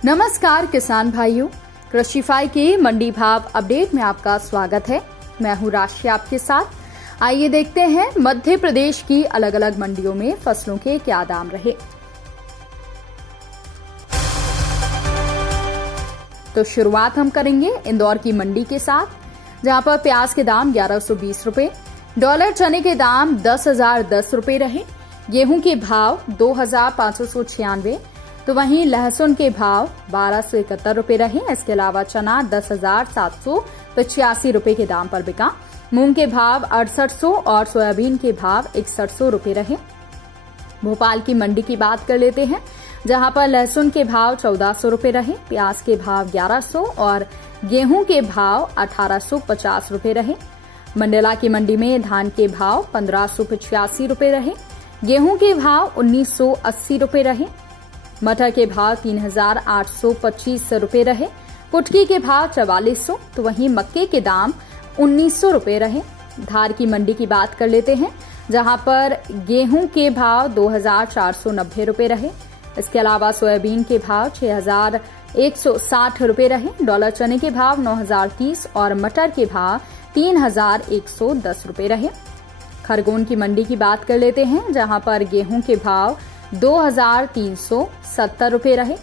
नमस्कार किसान भाइयों, कृषिफाई के मंडी भाव अपडेट में आपका स्वागत है। मैं हूं राशि आपके साथ। आइए देखते हैं मध्य प्रदेश की अलग अलग मंडियों में फसलों के क्या दाम रहे। तो शुरुआत हम करेंगे इंदौर की मंडी के साथ, जहां पर प्याज के दाम 1120 रुपए, डॉलर चने के दाम 10,010 रुपए रहे, गेहूं के भाव 2,596, तो वहीं लहसुन के भाव 1,271 रुपए रहे। इसके अलावा चना 10,785 रुपए के दाम पर बिका। मूंग के भाव 6800 और सोयाबीन के भाव 6100 रुपए रहे। भोपाल की मंडी की बात कर लेते हैं, जहां पर लहसुन के भाव 1400 रुपए रहे, प्याज के भाव 1100 और गेहूं के भाव 1850 रुपए रहे। मंडला की मंडी में धान के भाव 1585 रुपए रहे, गेहूं के भाव 1980 रुपए रहे, मटर के भाव 3,825 रुपए रहे, कुटकी के भाव 4400, तो वहीं मक्के के दाम 1900 रुपए रहे। धार की मंडी की बात कर लेते हैं, जहां पर गेहूं के भाव 2,490 रुपए रहे। इसके अलावा सोयाबीन के भाव 6,160 रुपए रहे, डॉलर चने के भाव 9,030 और मटर के भाव 3,110 रुपए रहे। खरगोन की मंडी की बात कर लेते हैं, जहां पर गेहूं के भाव 2,370 रुपए रहे।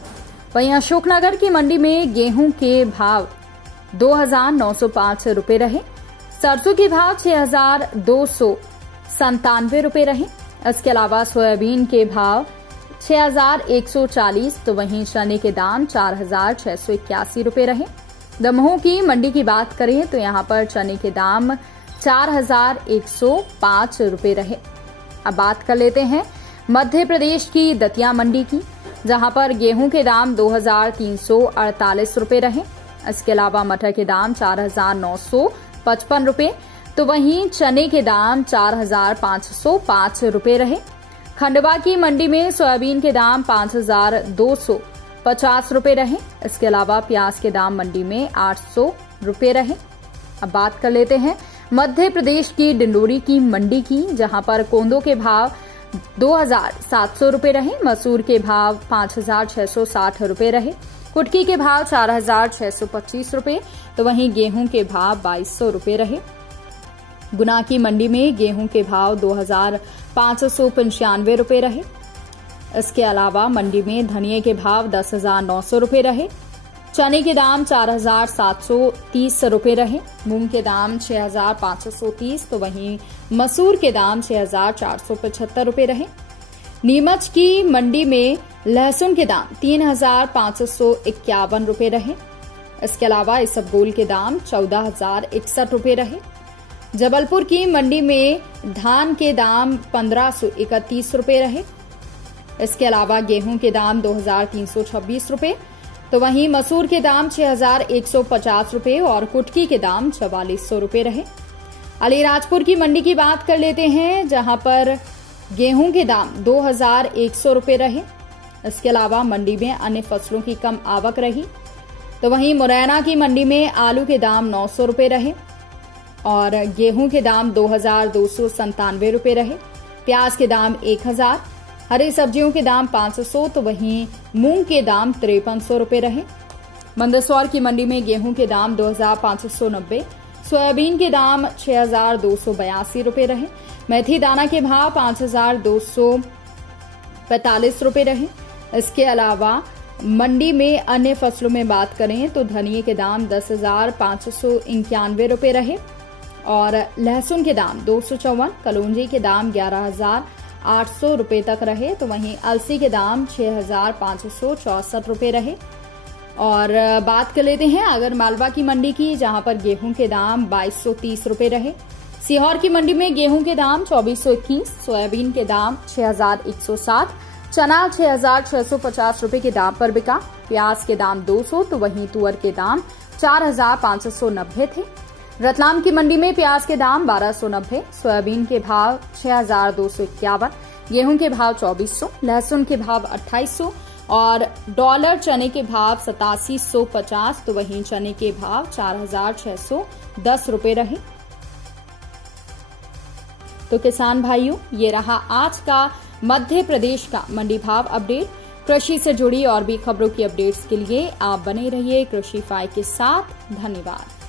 वहीं अशोकनगर की मंडी में गेहूं के भाव 2,905 रुपए रहे, सरसों के भाव 6,297 रुपए रहे। इसके अलावा सोयाबीन के भाव 6,140, तो वहीं चने के दाम 4,681 रुपए रहे। दमोह की मंडी की बात करें तो यहां पर चने के दाम 4,105 रुपए रहे। अब बात कर लेते हैं मध्य प्रदेश की दतिया मंडी की, जहां पर गेहूं के दाम 2,348 रुपए रहे। इसके अलावा मटर के दाम 4,955 रुपए, तो वहीं चने के दाम 4,505 रुपए रहे। खंडवा की मंडी में सोयाबीन के दाम 5,250 रुपए रहे। इसके अलावा प्याज के दाम मंडी में 800 रुपए रहे। अब बात कर लेते हैं मध्य प्रदेश की डिंडोरी की मंडी की, जहां पर कोंदो के भाव 2,700 रुपए रहे, मसूर के भाव 5,660 रुपए रहे, कुटकी के भाव 4,625 रुपए, तो वहीं गेहूं के भाव 2,200 रुपए रहे। गुना की मंडी में गेहूं के भाव 2,595 रुपए रहे। इसके अलावा मंडी में धनिये के भाव 10,900 रुपए रहे, चने के दाम 4,730 रुपए रहे, मूंग के दाम 6,530, तो वहीं मसूर के दाम 6,475 रुपए रहे। नीमच की मंडी में लहसुन के दाम 3,551 रुपए रहे। इसके अलावा इसबगोल के दाम 14,061 रुपए रहे। जबलपुर की मंडी में धान के दाम 1,531 रुपए रहे। इसके अलावा गेहूं के दाम 2,326 रुपए, तो वहीं मसूर के दाम 6,150 रुपए और कुटकी के दाम 4,400 रुपए रहे। अलीराजपुर की मंडी की बात कर लेते हैं, जहां पर गेहूं के दाम 2,100 रुपए रहे। इसके अलावा मंडी में अन्य फसलों की कम आवक रही, तो वहीं मुरैना की मंडी में आलू के दाम 900 रुपए रहे और गेहूं के दाम 2,297 रुपए रहे, प्याज के दाम 1,000, हरी सब्जियों के दाम 500, तो वहीं मूंग के दाम 5300 रुपए रहे। मंदसौर की मंडी में गेहूं के दाम 2,590, सोयाबीन के दाम 6,282 रुपए रहे, मेथी दाना के भाव 5,245 रुपए रहे। इसके अलावा मंडी में अन्य फसलों में बात करें तो धनिये के दाम 10,591 रुपए रहे और लहसुन के दाम 254, कलौंजी के दाम 11,800 रुपए तक रहे, तो वहीं अलसी के दाम 6,564 रुपए रहे। और बात कर लेते हैं अगर मालवा की मंडी की, जहां पर गेहूं के दाम 2,230 रुपए रहे। सीहोर की मंडी में गेहूं के दाम 2,421, सोयाबीन के दाम 6,160, चना 6,650 रुपए के दाम पर बिका, प्याज के दाम 200, तो वहीं तुअर के दाम 4,590 थे। रतलाम की मंडी में प्याज के दाम 1,290, सोयाबीन के भाव 6,251, गेहूं के भाव 2,400, लहसुन के भाव 2,800 और डॉलर चने के भाव 8750, तो वहीं चने के भाव 4,610 रुपए रहे। तो किसान भाइयों, ये रहा आज का मध्य प्रदेश का मंडी भाव अपडेट। कृषि से जुड़ी और भी खबरों की अपडेट्स के लिए आप बने रहिए कृषि फाई के साथ। धन्यवाद।